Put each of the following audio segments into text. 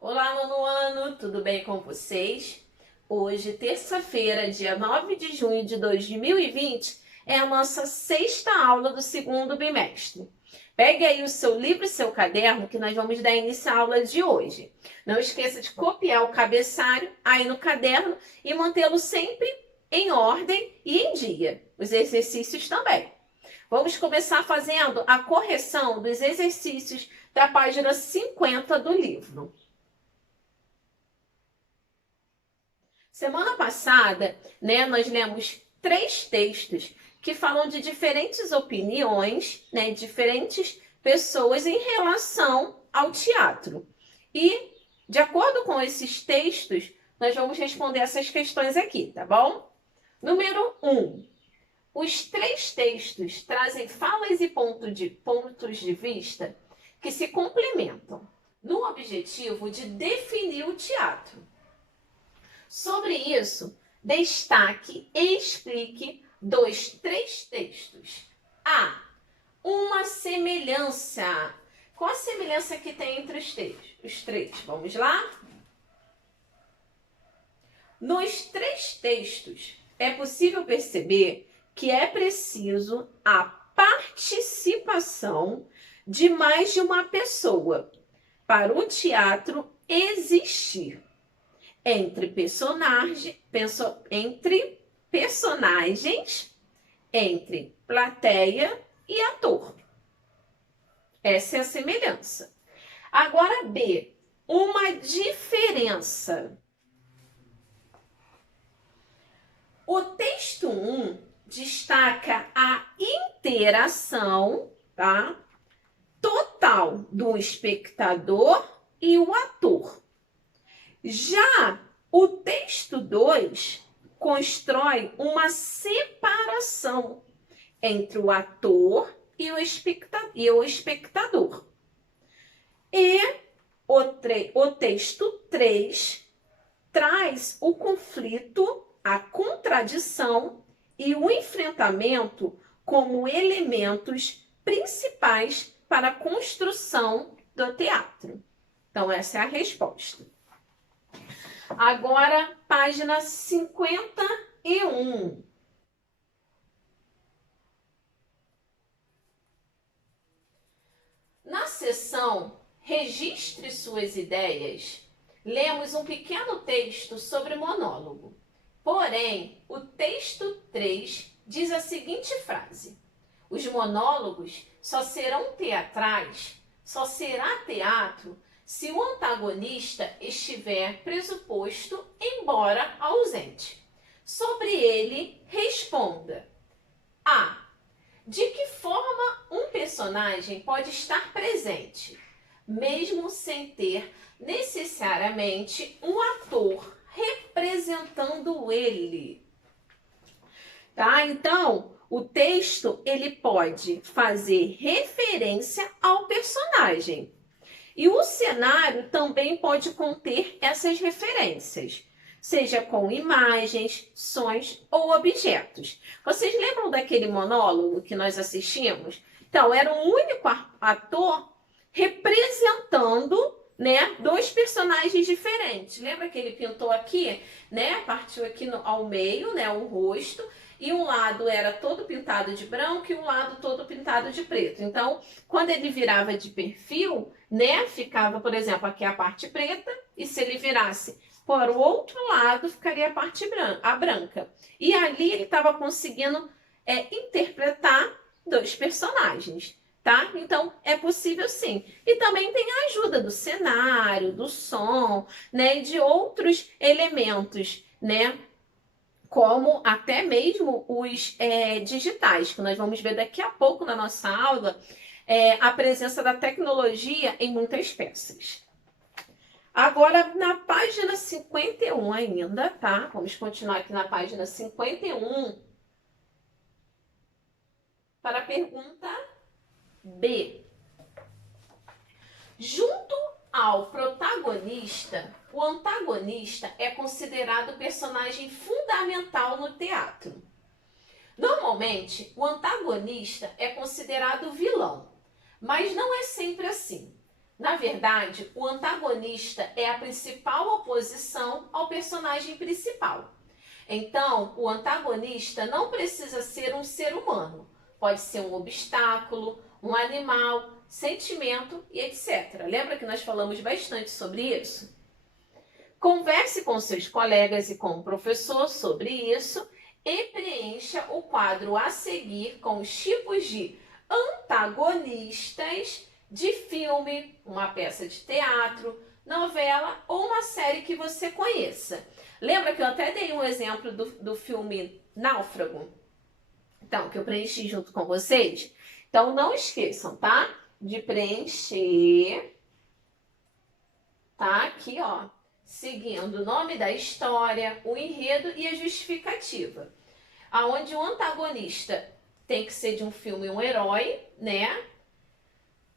Olá, nono ano, tudo bem com vocês? Hoje, terça-feira, dia 9 de junho de 2020, é a nossa sexta aula do segundo bimestre. Pegue aí o seu livro e seu caderno que nós vamos dar início à aula de hoje. Não esqueça de copiar o cabeçalho aí no caderno e mantê-lo sempre em ordem e em dia. Os exercícios também. Vamos começar fazendo a correção dos exercícios da página 50 do livro. Semana passada, nós lemos 3 textos que falam de diferentes opiniões, diferentes pessoas em relação ao teatro. E, de acordo com esses textos, nós vamos responder essas questões aqui, tá bom? Número 1. Os 3 textos trazem falas e pontos de vista que se complementam, no objetivo de definir o teatro. Sobre isso, destaque e explique 3 textos. A. Uma semelhança. Qual a semelhança que tem entre os três? Vamos lá? Nos 3 textos, é possível perceber que é preciso a participação de mais de uma pessoa para o teatro existir. Entre personagens, entre plateia e ator. Essa é a semelhança. Agora, B. Uma diferença. O texto 1 destaca a interação, total do espectador e o ator. Já o texto 2 constrói uma separação entre o ator e o espectador. E o texto 3 traz o conflito, a contradição e o enfrentamento como elementos principais para a construção do teatro. Então, essa é a resposta. Agora, página 51. Na seção Registre suas ideias, lemos um pequeno texto sobre monólogo. Porém, o texto 3 diz a seguinte frase: os monólogos só serão teatrais, só será teatro se o antagonista estiver pressuposto, embora ausente. Sobre ele, responda. A. De que forma um personagem pode estar presente, mesmo sem ter necessariamente um ator representando ele? Então, o texto ele pode fazer referência ao personagem. E o cenário também pode conter essas referências, seja com imagens, sons ou objetos. Vocês lembram daquele monólogo que nós assistimos? Então, era um único ator representando, 2 personagens diferentes. Lembra que ele pintou aqui, partiu aqui ao meio, o rosto, e um lado era todo pintado de branco e um lado todo pintado de preto. Então, quando ele virava de perfil, ficava, por exemplo, aqui a parte preta, e se ele virasse para o outro lado, ficaria a parte branca. E ali ele estava conseguindo interpretar 2 personagens, tá? Então, é possível sim. E também tem a ajuda do cenário, do som, e de outros elementos, como até mesmo os digitais, que nós vamos ver daqui a pouco na nossa aula, a presença da tecnologia em muitas peças. Agora, na página 51 ainda, tá? Vamos continuar aqui na página 51 para a pergunta B. Junto ao protagonista, o antagonista é considerado personagem fundamental no teatro. Normalmente, o antagonista é considerado vilão, mas não é sempre assim. Na verdade, o antagonista é a principal oposição ao personagem principal. Então, o antagonista não precisa ser um ser humano. Pode ser um obstáculo, um animal, sentimento e etc. Lembra que nós falamos bastante sobre isso? Converse com seus colegas e com o professor sobre isso e preencha o quadro a seguir com os tipos de antagonistas de filme, uma peça de teatro, novela ou uma série que você conheça. Lembra que eu até dei um exemplo do filme Náufrago? Então, que eu preenchi junto com vocês? Então, não esqueçam, tá? De preencher, tá? Aqui, ó, seguindo o nome da história, o enredo e a justificativa. Aonde o antagonista tem que ser de um filme um herói, né?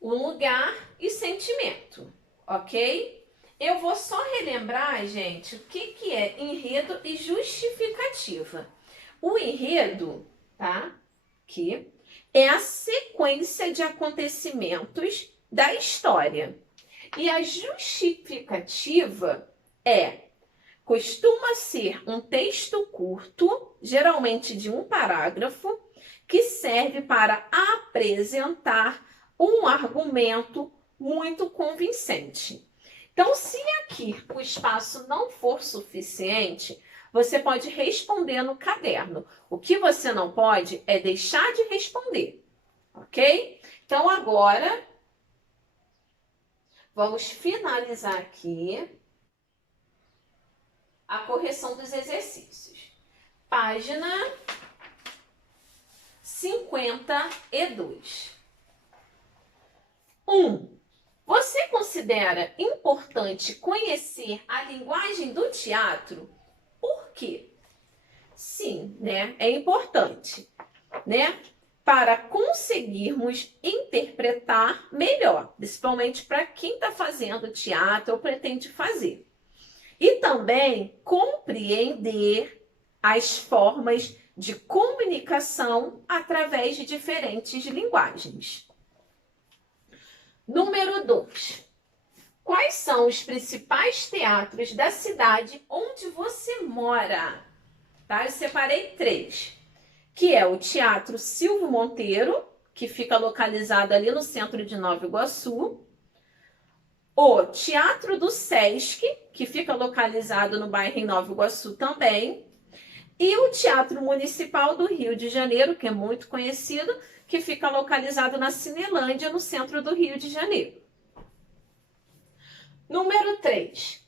Um lugar e sentimento, ok? Eu vou só relembrar, gente, o que é enredo e justificativa. O enredo, tá? Que é a sequência de acontecimentos da história. E a justificativa costuma ser um texto curto, geralmente de um parágrafo, que serve para apresentar um argumento muito convincente. Então, se aqui o espaço não for suficiente, você pode responder no caderno. O que você não pode é deixar de responder, ok? Então, agora, vamos finalizar aqui a correção dos exercícios. Página 52. 1. Você considera importante conhecer a linguagem do teatro? Por quê? Sim, né? É importante, né? Para conseguirmos interpretar melhor, principalmente para quem está fazendo teatro ou pretende fazer. E também compreender as formas de comunicação através de diferentes linguagens. Número 2. Quais são os principais teatros da cidade onde você mora? Tá? Eu separei 3, que é o Teatro Silvio Monteiro, que fica localizado ali no centro de Nova Iguaçu, o Teatro do Sesc, que fica localizado no bairro em Nova Iguaçu também, e o Teatro Municipal do Rio de Janeiro, que é muito conhecido, que fica localizado na Cinelândia, no centro do Rio de Janeiro. Número 3.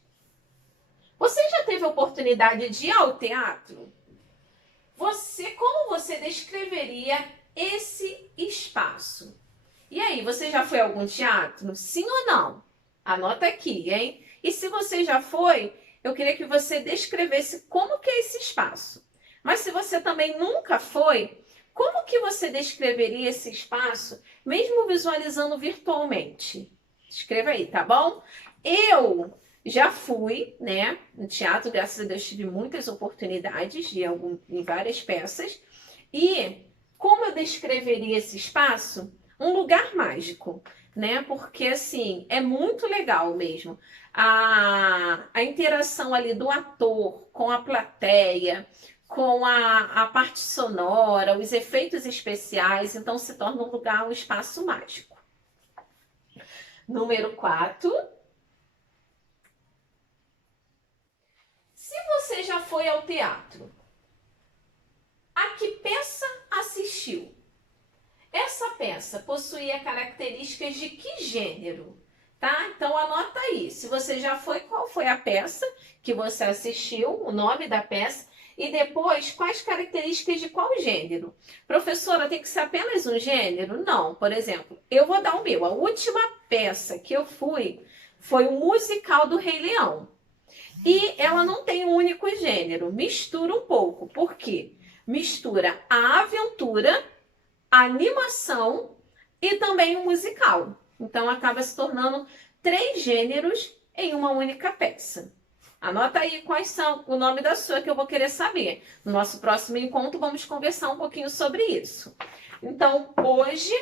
Você já teve a oportunidade de ir ao teatro? Como você descreveria esse espaço? E aí, você já foi a algum teatro? Sim ou não? Anota aqui, hein? E se você já foi, eu queria que você descrevesse como que é esse espaço. Mas se você também nunca foi, como que você descreveria esse espaço, mesmo visualizando virtualmente? Escreva aí, tá bom? Eu já fui, né, no teatro, graças a Deus tive muitas oportunidades de em várias peças. E como eu descreveria esse espaço? Um lugar mágico, né? Porque, assim, é muito legal mesmo. A interação ali do ator com a plateia, com a parte sonora, os efeitos especiais, então se torna um lugar, um espaço mágico. Número 4. Se você já foi ao teatro, a que peça assistiu? Essa peça possuía características de que gênero? Tá? Então anota aí. Se você já foi, qual foi a peça que você assistiu, o nome da peça, e depois quais características de qual gênero? Professora, tem que ser apenas um gênero? Não. Por exemplo, eu vou dar o meu. A última peça que eu fui foi o musical do Rei Leão. E ela não tem um único gênero, mistura um pouco. Por quê? Mistura a aventura, a animação e também o musical. Então acaba se tornando 3 gêneros em uma única peça. Anota aí quais são o nome da sua que eu vou querer saber. No nosso próximo encontro vamos conversar um pouquinho sobre isso. Então hoje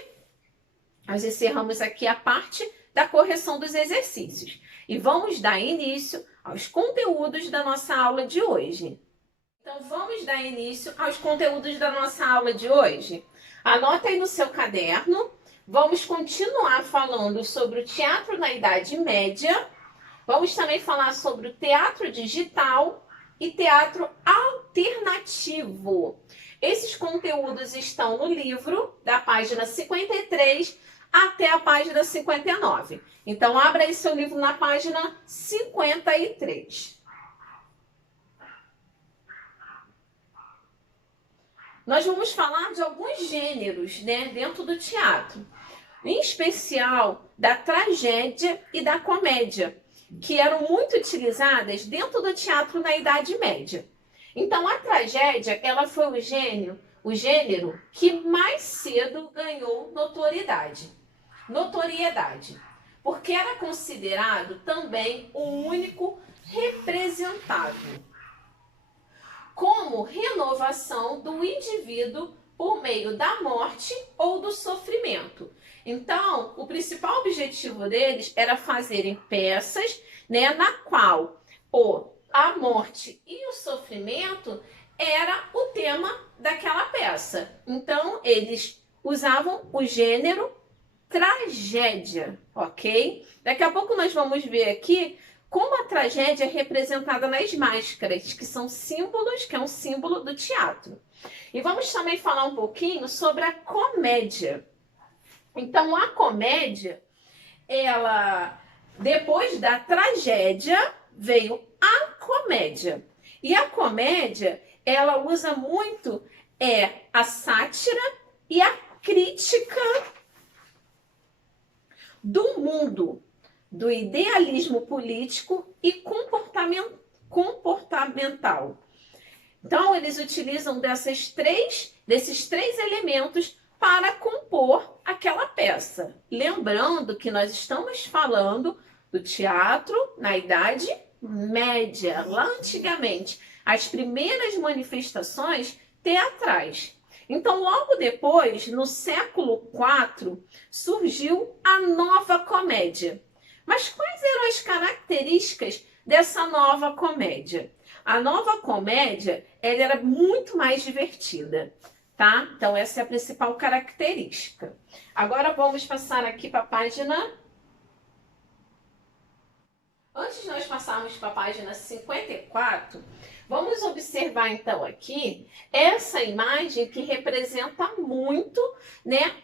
nós encerramos aqui a parte da correção dos exercícios. E vamos dar início aos conteúdos da nossa aula de hoje. Então, vamos dar início aos conteúdos da nossa aula de hoje. Anota aí no seu caderno. Vamos continuar falando sobre o teatro na Idade Média. Vamos também falar sobre o teatro digital e teatro alternativo. Esses conteúdos estão no livro, da página 53 até a página 59. Então, abra aí seu livro na página 53. Nós vamos falar de alguns gêneros, dentro do teatro. Em especial, da tragédia e da comédia, que eram muito utilizadas dentro do teatro na Idade Média. Então, a tragédia, ela foi o gênero que mais cedo ganhou notoriedade, porque era considerado também o único representável, como renovação do indivíduo por meio da morte ou do sofrimento. Então, o principal objetivo deles era fazerem peças, na qual a morte e o sofrimento era o tema daquela peça. Então, eles usavam o gênero tragédia, ok? Daqui a pouco nós vamos ver aqui como a tragédia é representada nas máscaras, que são símbolos, que é um símbolo do teatro. E vamos também falar um pouquinho sobre a comédia. Então, a comédia, ela, depois da tragédia, veio a comédia. E a comédia, ela usa muito a sátira e a crítica do mundo, do idealismo político e comportamental. Então, eles utilizam desses três elementos para compor aquela peça. Lembrando que nós estamos falando do teatro na Idade Média, lá antigamente, as primeiras manifestações teatrais. Então, logo depois, no século IV, surgiu a nova comédia. Mas quais eram as características dessa nova comédia? A nova comédia, ela era muito mais divertida, tá? Então, essa é a principal característica. Agora, vamos passar aqui para a página... Antes de nós passarmos para a página 54, vamos observar, então, aqui essa imagem que representa muito,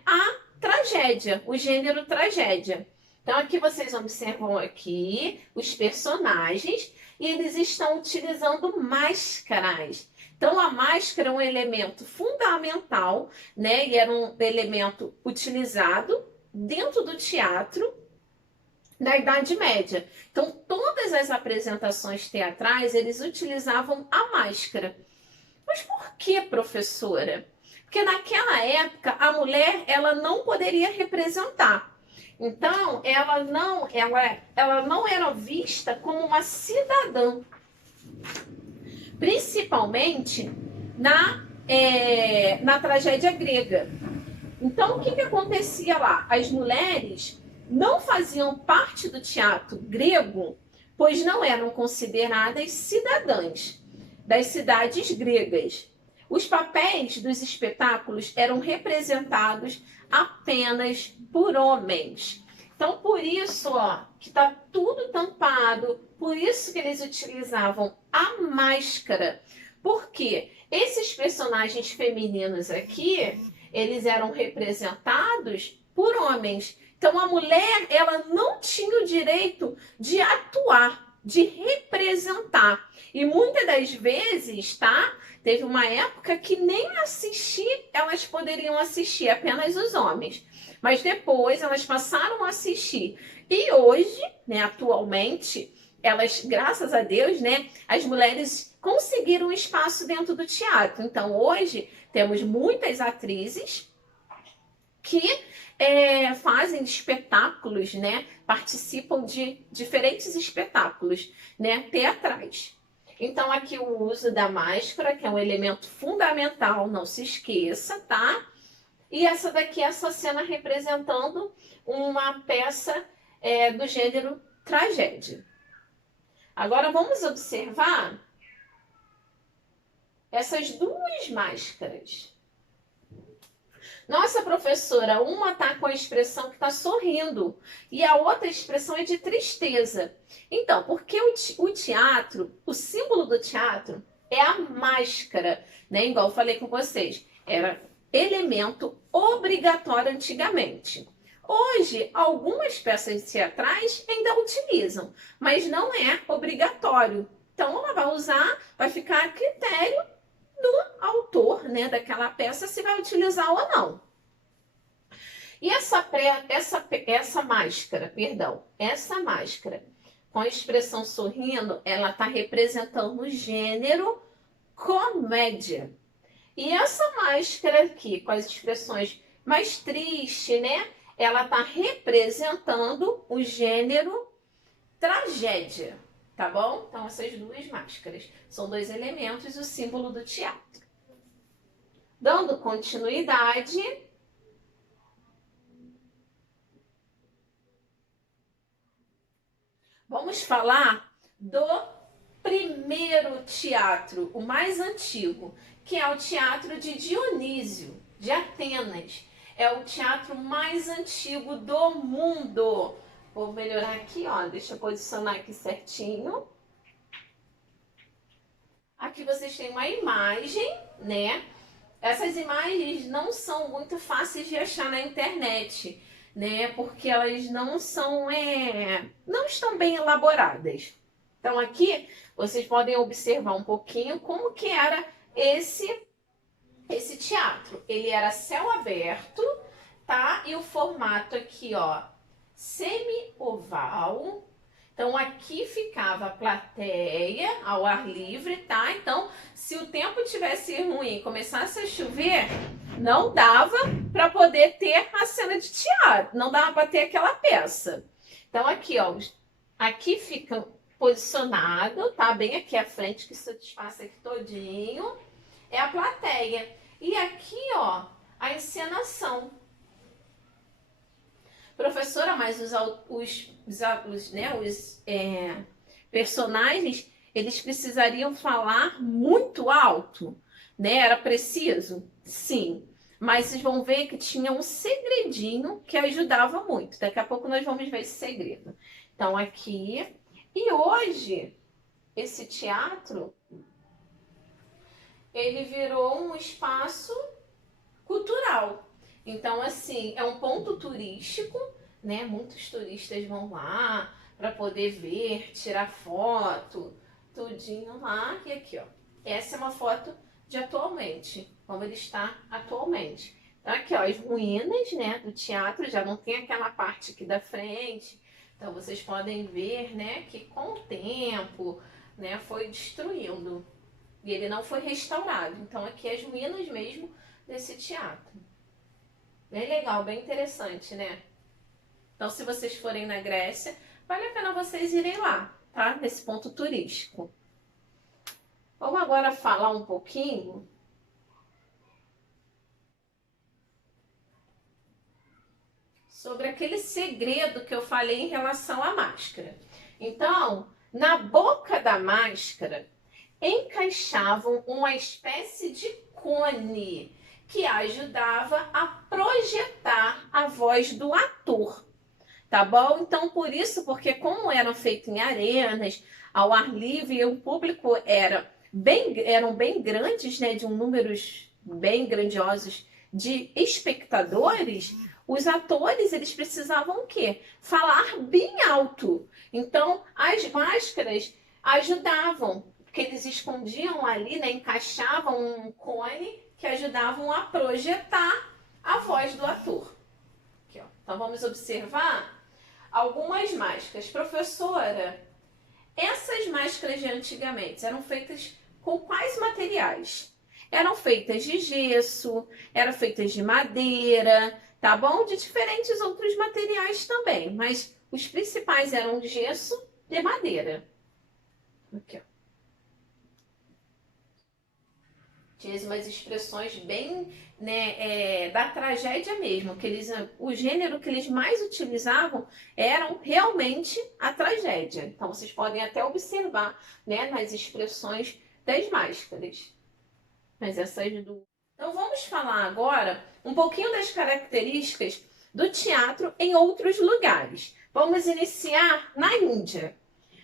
a tragédia, o gênero tragédia. Então, aqui vocês observam aqui os personagens e eles estão utilizando máscaras. Então, a máscara é um elemento fundamental, e era um elemento utilizado dentro do teatro da Idade Média. Então, todas as apresentações teatrais, eles utilizavam a máscara. Mas por que, professora? Porque naquela época, a mulher, ela não poderia representar. Então, ela não era vista como uma cidadã, principalmente na tragédia grega. Então, o que acontecia lá? As mulheres não faziam parte do teatro grego, pois não eram consideradas cidadãs das cidades gregas. Os papéis dos espetáculos eram representados apenas por homens. Então, por isso, que está tudo tampado, por isso que eles utilizavam a máscara. Porque esses personagens femininos aqui, eles eram representados por homens. Então, a mulher, ela não tinha o direito de atuar, de representar. E muitas das vezes, teve uma época que nem assistir elas poderiam assistir, apenas os homens. Mas depois elas passaram a assistir. E hoje, atualmente, elas, graças a Deus, as mulheres conseguiram um espaço dentro do teatro. Então, hoje, temos muitas atrizes que fazem espetáculos, participam de diferentes espetáculos, teatrais. Então, aqui o uso da máscara, que é um elemento fundamental, não se esqueça, tá? E essa daqui é essa cena representando uma peça do gênero tragédia. Agora vamos observar essas duas máscaras. Nossa professora, uma está com a expressão que está sorrindo e a outra expressão é de tristeza. Então, porque o teatro, o símbolo do teatro é a máscara, né? Igual eu falei com vocês, era elemento obrigatório antigamente. Hoje, algumas peças teatrais ainda utilizam, mas não é obrigatório. Então, ela vai usar, vai ficar a critério do autor, né, daquela peça, se vai utilizar ou não. E essa máscara, com a expressão sorrindo, ela está representando o gênero comédia. E essa máscara aqui, com as expressões mais triste, né? Ela está representando o gênero tragédia, tá bom? Então, essas duas máscaras são dois elementos do símbolo do teatro. Dando continuidade, vamos falar do primeiro teatro, o mais antigo, que é o teatro de Dionísio, de Atenas. É o teatro mais antigo do mundo. Vou melhorar aqui, ó, deixa eu posicionar aqui certinho. Aqui vocês têm uma imagem, né? Essas imagens não são muito fáceis de achar na internet, né? Porque elas não são, não estão bem elaboradas. Então aqui vocês podem observar um pouquinho como que era esse teatro. Ele era céu aberto, tá? E o formato aqui, ó, semi-oval. Então, aqui ficava a plateia ao ar livre, tá? Então, se o tempo tivesse ruim e começasse a chover, não dava para poder ter a cena de teatro, não dava para ter aquela peça. Então, aqui, ó, aqui fica posicionado, tá? Bem aqui à frente, que satisfaz aqui todinho, é a plateia. E aqui, ó, a encenação. Professora, mas os personagens, eles precisariam falar muito alto, né? Era preciso? Sim. Mas vocês vão ver que tinha um segredinho que ajudava muito. Daqui a pouco nós vamos ver esse segredo. Então, aqui. E hoje, esse teatro, ele virou um espaço cultural. Então, assim, é um ponto turístico, né? Muitos turistas vão lá para poder ver, tirar foto, tudinho lá. E aqui, ó. Essa é uma foto de atualmente, como ele está atualmente. Então, aqui, ó, as ruínas, né, do teatro, já não tem aquela parte aqui da frente. Então, vocês podem ver, né, que com o tempo, né, foi destruindo. E ele não foi restaurado. Então, aqui as ruínas mesmo desse teatro. Bem legal, bem interessante, né? Então, se vocês forem na Grécia, vale a pena vocês irem lá, tá? Nesse ponto turístico. Vamos agora falar um pouquinho sobre aquele segredo que eu falei em relação à máscara. Então, na boca da máscara, encaixavam uma espécie de cone que ajudava a projetar a voz do ator, tá bom? Então, por isso, porque como eram feitos em arenas, ao ar livre, e o público eram bem grandes, né, de números bem grandiosos de espectadores, os atores, eles precisavam o quê? Falar bem alto. Então, as máscaras ajudavam, porque eles escondiam ali, né, encaixavam um cone que ajudavam a projetar a voz do ator. Aqui, ó. Então, vamos observar algumas máscaras. Professora, essas máscaras de antigamente eram feitas com quais materiais? Eram feitas de gesso, eram feitas de madeira, tá bom? De diferentes outros materiais também, mas os principais eram de gesso e madeira. Aqui, ó. Tinha umas expressões bem, né, da tragédia mesmo, que o gênero que eles mais utilizavam eram realmente a tragédia. Então vocês podem até observar, né, nas expressões das máscaras. Mas essas do... Então vamos falar agora um pouquinho das características do teatro em outros lugares. Vamos iniciar na Índia.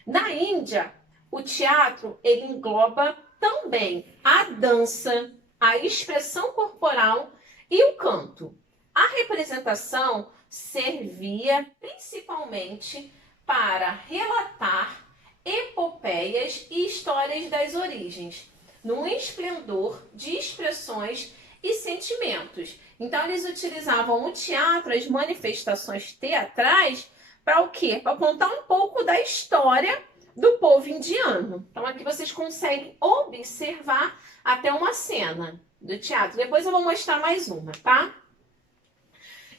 Na Índia, o teatro ele engloba também a dança, a expressão corporal e o canto. A representação servia principalmente para relatar epopeias e histórias das origens, num esplendor de expressões e sentimentos. Então, eles utilizavam o teatro, as manifestações teatrais, para o quê? Para contar um pouco da história do povo indiano. Então, aqui vocês conseguem observar até uma cena do teatro. Depois eu vou mostrar mais uma, tá?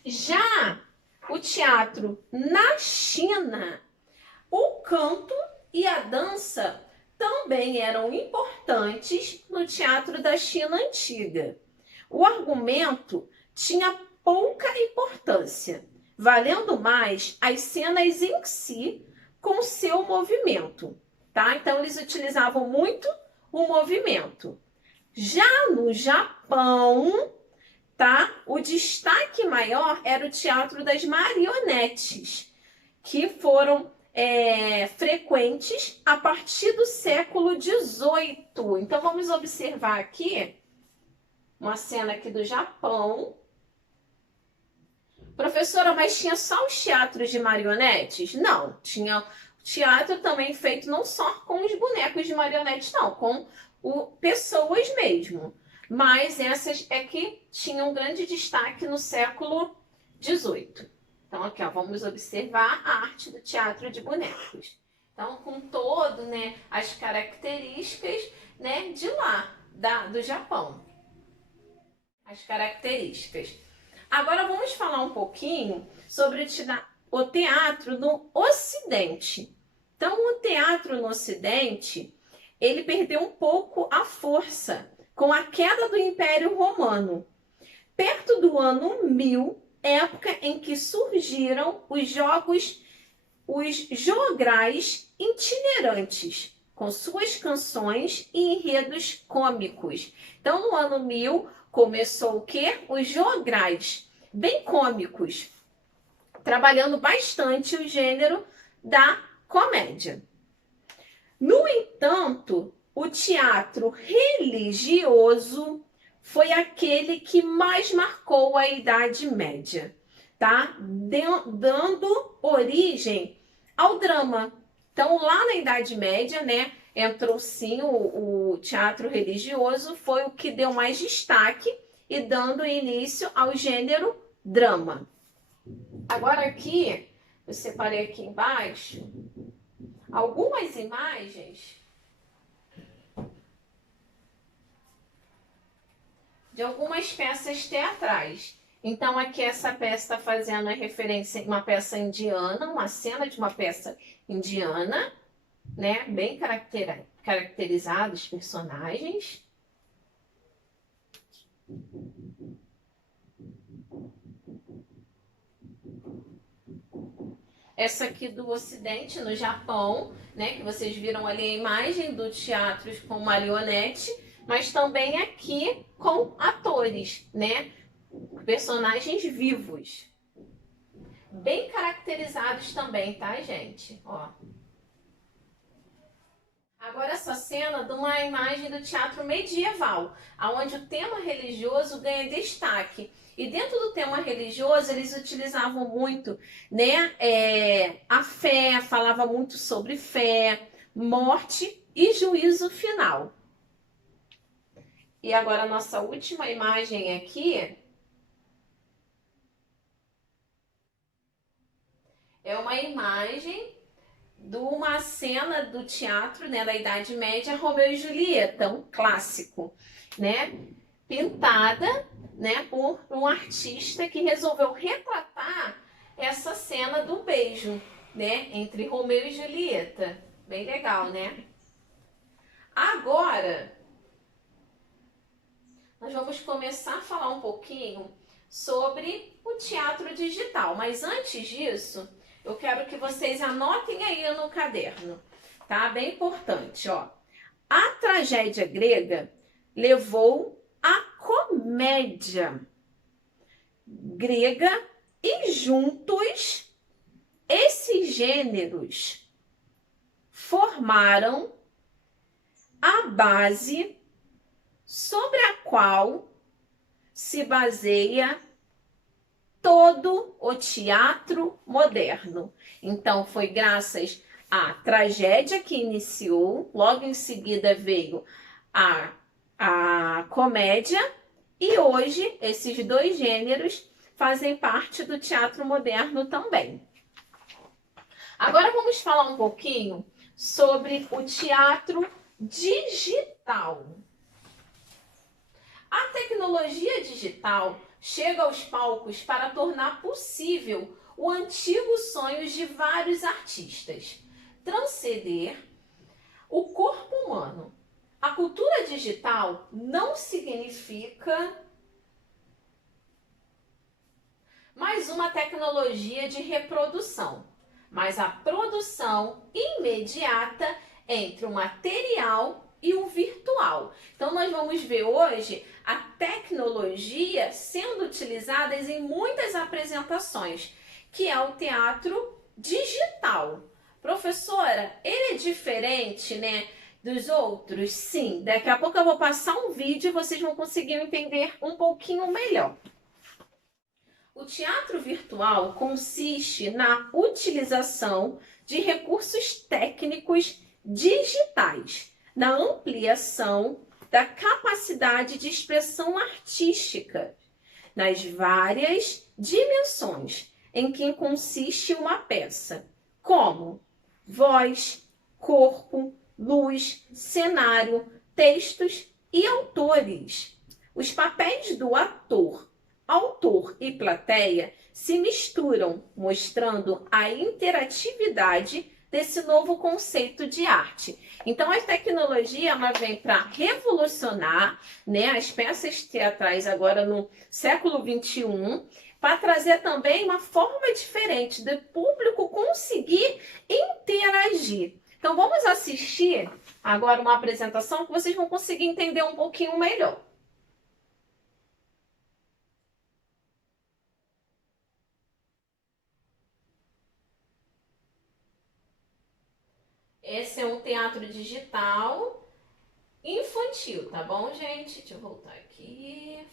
Já o teatro na China, o canto e a dança também eram importantes no teatro da China antiga. O argumento tinha pouca importância, valendo mais as cenas em si com seu movimento, tá? Então eles utilizavam muito o movimento. Já no Japão, tá? O destaque maior era o teatro das marionetes, que foram frequentes a partir do século XVIII. Então vamos observar aqui uma cena aqui do Japão. Professora, mas tinha só os teatros de marionetes? Não, tinha teatro também feito não só com os bonecos de marionetes, não, com pessoas mesmo. Mas essas é que tinham grande destaque no século XVIII. Então, aqui, ó, vamos observar a arte do teatro de bonecos. Então, com todo, né, as características, né, de lá, do Japão. As características. Agora vamos falar um pouquinho sobre o teatro no Ocidente. Então, o teatro no Ocidente, ele perdeu um pouco a força com a queda do Império Romano. Perto do ano 1000, época em que surgiram os jograis itinerantes, com suas canções e enredos cômicos. Então, no ano 1000, começou o quê? Os jograis, bem cômicos, trabalhando bastante o gênero da comédia. No entanto, o teatro religioso foi aquele que mais marcou a Idade Média, tá? Dando origem ao drama. Então, lá na Idade Média, né, entrou sim o teatro religioso, foi o que deu mais destaque e dando início ao gênero drama. Agora aqui, eu separei aqui embaixo algumas imagens de algumas peças teatrais. Então, aqui essa peça está fazendo a referência a uma peça indiana, uma cena de uma peça indiana, né? Bem caracterizados os personagens. Essa aqui do Ocidente, no Japão, né? Que vocês viram ali a imagem do teatro com marionete, mas também aqui com atores, né? Personagens vivos. Bem caracterizados também, tá, gente? Ó. Agora essa cena de uma imagem do teatro medieval, onde o tema religioso ganha destaque. E dentro do tema religioso, eles utilizavam muito, né, a fé, falava muito sobre fé, morte e juízo final. E agora a nossa última imagem aqui é uma imagem de uma cena do teatro, né, da Idade Média, Romeu e Julieta, um clássico, né, pintada, né, por um artista que resolveu retratar essa cena do beijo, né, entre Romeu e Julieta. Bem legal, né? Agora, nós vamos começar a falar um pouquinho sobre o teatro digital. Mas antes disso, eu quero que vocês anotem aí no caderno, tá? Bem importante, ó. A tragédia grega levou a comédia grega e juntos esses gêneros formaram a base sobre a qual se baseia todo o teatro moderno. Então, foi graças à tragédia que iniciou, logo em seguida veio a comédia, e hoje esses dois gêneros fazem parte do teatro moderno também. Agora vamos falar um pouquinho sobre o teatro digital. A tecnologia digital chega aos palcos para tornar possível o antigo sonho de vários artistas: transcender o corpo humano. A cultura digital não significa mais uma tecnologia de reprodução, mas a produção imediata entre o material e o virtual. Então, nós vamos ver hoje a tecnologia sendo utilizada em muitas apresentações, que é o teatro digital. Professora, ele é diferente, né, dos outros? Sim, daqui a pouco eu vou passar um vídeo e vocês vão conseguir entender um pouquinho melhor. O teatro virtual consiste na utilização de recursos técnicos digitais, na ampliação da capacidade de expressão artística, nas várias dimensões em que consiste uma peça, como voz, corpo, luz, cenário, textos e autores. Os papéis do ator, autor e plateia se misturam, mostrando a interatividade desse novo conceito de arte. Então, a tecnologia ela vem para revolucionar, né, as peças teatrais agora no século XXI, para trazer também uma forma diferente do público conseguir interagir. Então, vamos assistir agora uma apresentação que vocês vão conseguir entender um pouquinho melhor. Esse é um teatro digital infantil, tá bom, gente? Deixa eu voltar aqui.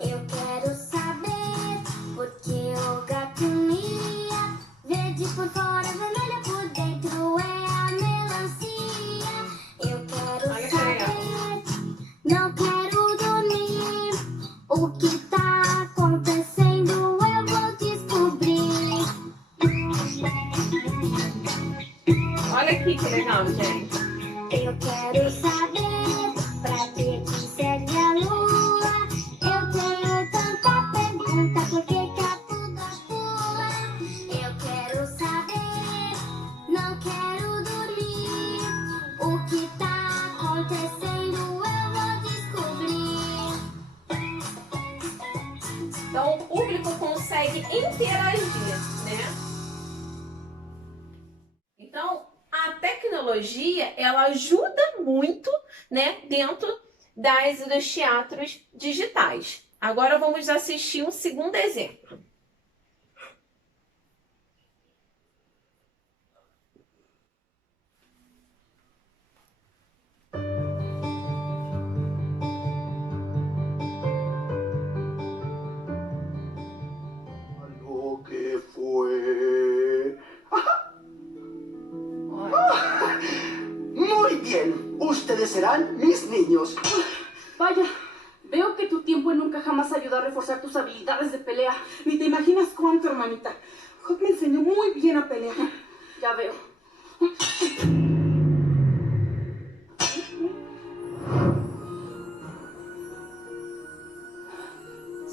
Eu quero saber por que o gato mia, verde por fora, vermelha por dentro, é a melancia. Eu quero saber, não quero dormir, o que tá acontecendo eu vou descobrir. Olha aqui que legal, gente. Eu quero saber pra que serve a lua. Eu tenho tanta pergunta, por que a tudo pula? Eu quero saber, não quero dormir, o que tá acontecendo eu vou descobrir. Então, o público consegue interagir, né? Então, a tecnologia, ela ajuda muito, né, dentro dos teatros digitais. Agora vamos assistir um segundo exemplo. Lo que fue. Muy bien, ustedes serán mis niños. Vaya, veo que tu tiempo nunca jamás ayudó a reforzar tus habilidades de pelea. Ni te imaginas cuánto, hermanita. Hop me enseñó muy bien a pelear. Ya veo.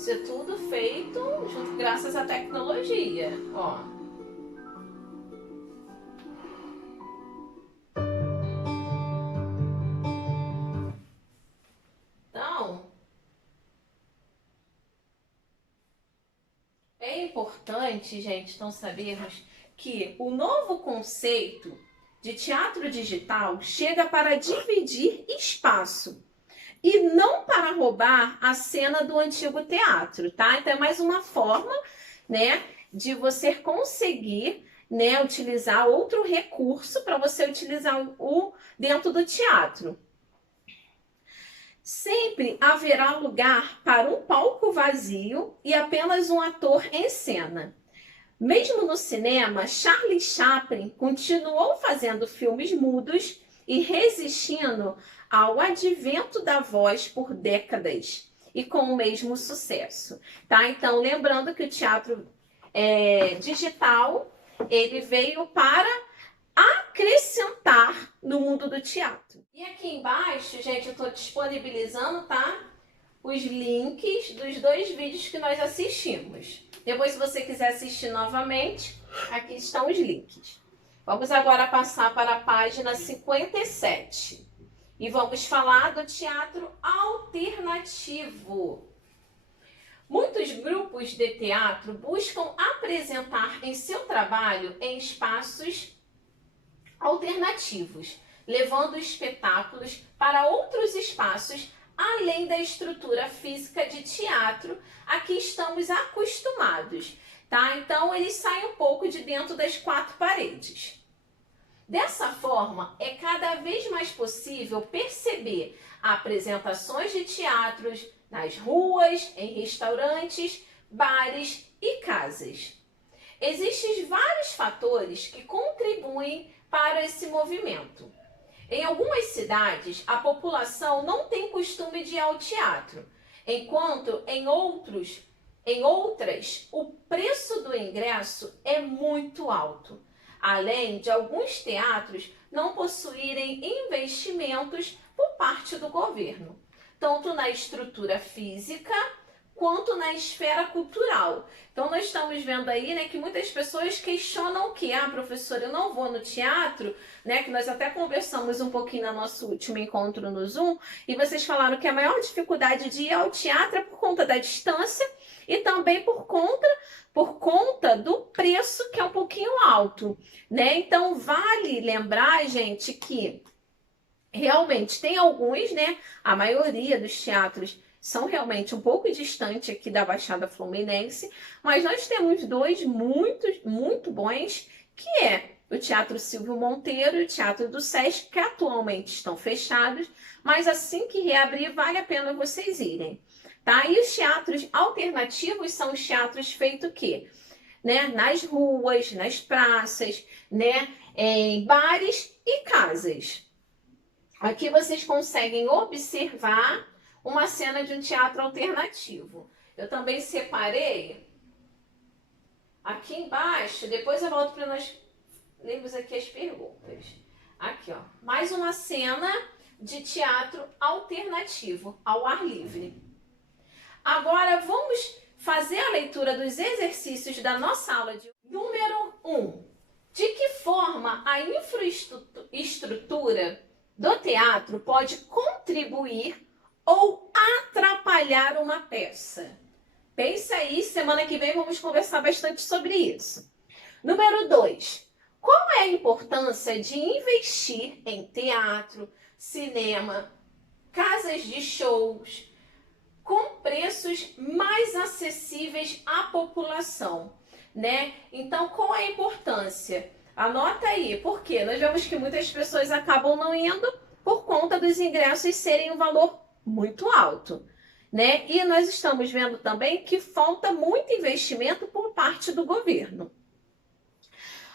Isso é tudo feito graças à tecnologia, ó. Então, é importante, gente, então sabermos que o novo conceito de teatro digital chega para dividir espaço e não para roubar a cena do antigo teatro, tá? Então é mais uma forma, né, de você conseguir, né, utilizar outro recurso para você utilizar o dentro do teatro. Sempre haverá lugar para um palco vazio e apenas um ator em cena. Mesmo no cinema, Charlie Chaplin continuou fazendo filmes mudos e resistindo ao advento da voz por décadas e com o mesmo sucesso, tá? Então, lembrando que o teatro digital, ele veio para acrescentar no mundo do teatro. E aqui embaixo, gente, eu estou disponibilizando, tá? Os links dos 2 vídeos que nós assistimos. Depois, se você quiser assistir novamente, aqui estão os links. Vamos agora passar para a página 57. E vamos falar do teatro alternativo. Muitos grupos de teatro buscam apresentar em seu trabalho em espaços alternativos, levando espetáculos para outros espaços além da estrutura física de teatro a que estamos acostumados, tá? Então, eles saem um pouco de dentro das 4 paredes. Dessa forma, é cada vez mais possível perceber apresentações de teatros nas ruas, em restaurantes, bares e casas. Existem vários fatores que contribuem para esse movimento. Em algumas cidades, a população não tem costume de ir ao teatro, enquanto em outras, o preço do ingresso é muito alto, além de alguns teatros não possuírem investimentos por parte do governo, tanto na estrutura física quanto na esfera cultural. Então, nós estamos vendo aí, né, que muitas pessoas questionam que, professora, eu não vou no teatro, né, que nós até conversamos um pouquinho no nosso último encontro no Zoom, e vocês falaram que a maior dificuldade de ir ao teatro é por conta da distância e também por conta do preço, que é um pouquinho alto, né? Então, vale lembrar, gente, que realmente tem alguns, né, a maioria dos teatros são realmente um pouco distantes aqui da Baixada Fluminense, mas nós temos 2 muito bons, que é o Teatro Silvio Monteiro e o Teatro do Sesc, que atualmente estão fechados, mas assim que reabrir, vale a pena vocês irem, tá? E os teatros alternativos são os teatros feitos o quê? Né? Nas ruas, nas praças, né? Em bares e casas. Aqui vocês conseguem observar uma cena de um teatro alternativo. Eu também separei aqui embaixo, depois eu volto para nós lermos aqui as perguntas. Aqui, ó, mais uma cena de teatro alternativo, ao ar livre. Agora vamos fazer a leitura dos exercícios da nossa aula de número 1. De que forma a infraestrutura do teatro pode contribuir ou atrapalhar uma peça? Pensa aí, semana que vem vamos conversar bastante sobre isso. Número 2. Qual é a importância de investir em teatro, cinema, casas de shows, com preços mais acessíveis à população, né? Então, qual é a importância? Anota aí, porque nós vemos que muitas pessoas acabam não indo por conta dos ingressos serem um valor muito alto, né? E nós estamos vendo também que falta muito investimento por parte do governo.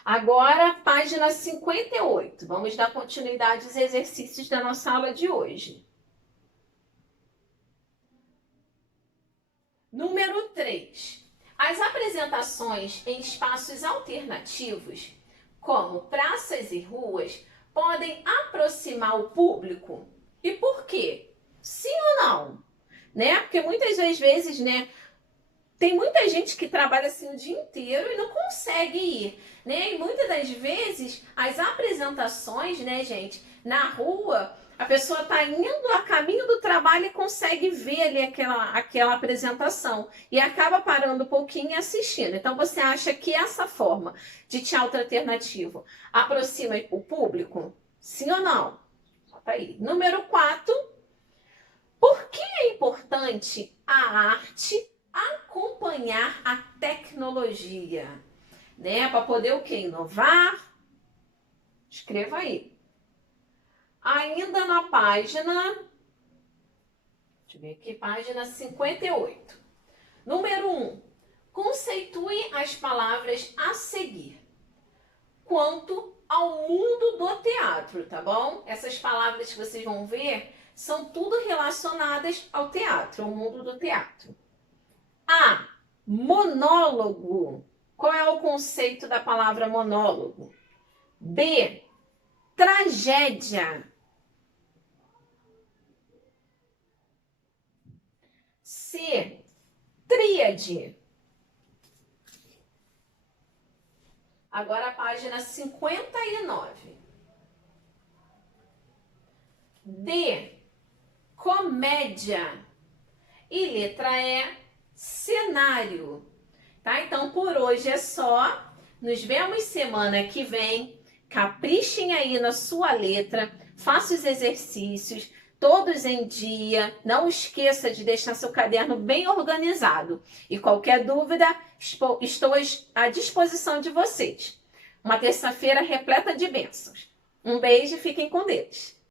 Agora, página 58. Vamos dar continuidade aos exercícios da nossa aula de hoje. Número 3. As apresentações em espaços alternativos, como praças e ruas, podem aproximar o público. E por quê? Sim ou não? Né? Porque muitas das vezes, né, Tem muita gente que trabalha assim o dia inteiro e não consegue ir, né? E muitas das vezes as apresentações, né, gente, na rua, a pessoa está indo a caminho do trabalho e consegue ver ali aquela apresentação e acaba parando um pouquinho e assistindo. Então, você acha que essa forma de teatro alternativo aproxima o público? Sim ou não? Tá aí. Número 4. Por que é importante a arte acompanhar a tecnologia, né? Para poder o quê? Inovar? Escreva aí. Ainda na página, deixa eu ver aqui, página 58. Número 1. Conceitue as palavras a seguir quanto ao mundo do teatro, tá bom? Essas palavras que vocês vão ver são tudo relacionadas ao teatro, ao mundo do teatro. A. Monólogo. Qual é o conceito da palavra monólogo? B. Tragédia. C. Tríade. Agora a página 59. D. Comédia. E letra E. Cenário. Tá? Então, por hoje é só. Nos vemos semana que vem. Caprichem aí na sua letra. Faça os exercícios, todos em dia. Não esqueça de deixar seu caderno bem organizado. E qualquer dúvida, estou à disposição de vocês. Uma terça-feira repleta de bênçãos. Um beijo e fiquem com Deus.